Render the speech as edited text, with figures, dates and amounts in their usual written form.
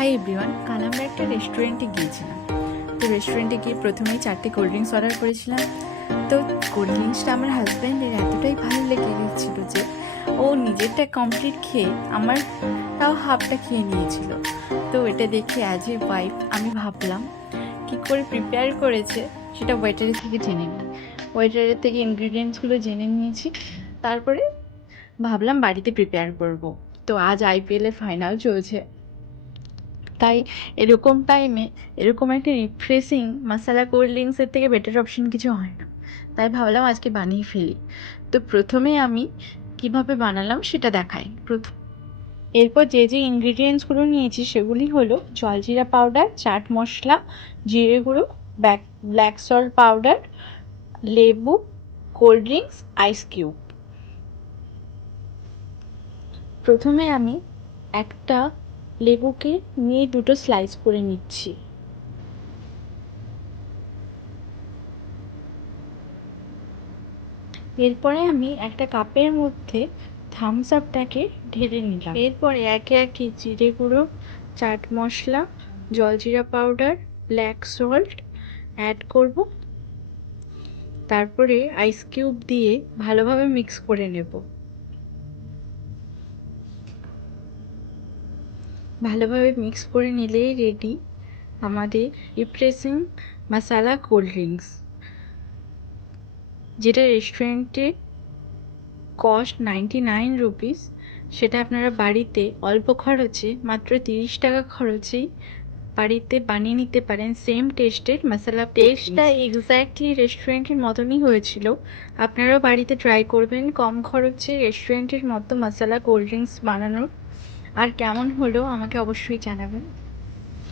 Hi everyone, কাল আমরা একটা রেস্টুরেন্টে গিয়েছিলাম। তো রেস্টুরেন্টে গিয়ে প্রথমেই 4টে কোল্ড ড্রিঙ্কস অর্ডার করেছিলাম। তো কোল্ড ড্রিঙ্কসটা আমার হাজব্যান্ডের এতটাই ভালো লেগে গেছিল যে ও নিজেরটা কমপ্লিট খেয়ে আমার তাও হাফটা খেয়ে নিয়েছিল। তো এটা দেখে অ্যাজ এ ওয়াইফ আমি ভাবলাম কী করে প্রিপেয়ার করেছে সেটা ওয়েটারের থেকে জেনে নিই। ওয়েটারের থেকে ইনগ্রিডিয়েন্টসগুলো জেনে নিয়েছি, তারপরে ভাবলাম বাড়িতে প্রিপেয়ার করব। তো আজ আইপিএলের ফাইনাল চলছে, তাই এরকম টাইমে এরকম একটা রিফ্রেশিং মশলা কোল্ড ড্রিঙ্কসের থেকে বেটার অপশন কিছু হয় না। তাই ভাবলাম আজকে বানিয়ে ফেলি। তো প্রথমে আমি কিভাবে বানালাম সেটা দেখাই। এরপর যে যে ইনগ্রিডিয়েন্টসগুলো নিয়েছি সেগুলি হলো জলজিরা পাউডার, চাট মশলা, জিরে গুঁড়ো, ব্ল্যাক সল্ট পাউডার, লেবু, কোল্ড ড্রিঙ্কস, আইস কিউব। প্রথমে আমি একটা লেবুকে নিয়ে দুটো স্লাইস করে নিচ্ছি। এরপরে আমি একটা কাপের মধ্যে থামস আপটাকে ঢেলে নিলাম। এরপরে একে একে জিরে গুঁড়ো, চাট মশলা, জলজিরা পাউডার, ব্ল্যাক সল্ট অ্যাড করব। তারপরে আইস কিউব দিয়ে ভালোভাবে মিক্স করে নেব। ভালোভাবে মিক্স করে নিলেই রেডি আমাদের রিফ্রেশিং মশলা কোল্ড ড্রিঙ্কস, যেটা রেস্টুরেন্টে কস্ট 99 রুপিস। সেটা আপনারা বাড়িতে অল্প খরচে মাত্র 30 টাকা খরচেই বাড়িতে বানিয়ে নিতে পারেন সেম টেস্টের মশলা। টেস্টটা এক্স্যাক্টলি রেস্টুরেন্টের মতনই হয়েছিল। আপনারাও বাড়িতে ট্রাই করবেন কম খরচে রেস্টুরেন্টের মতো মশলা কোল্ড ড্রিঙ্কস বানানোর। আর কেমন হলো আমাকে অবশ্যই জানাবেন।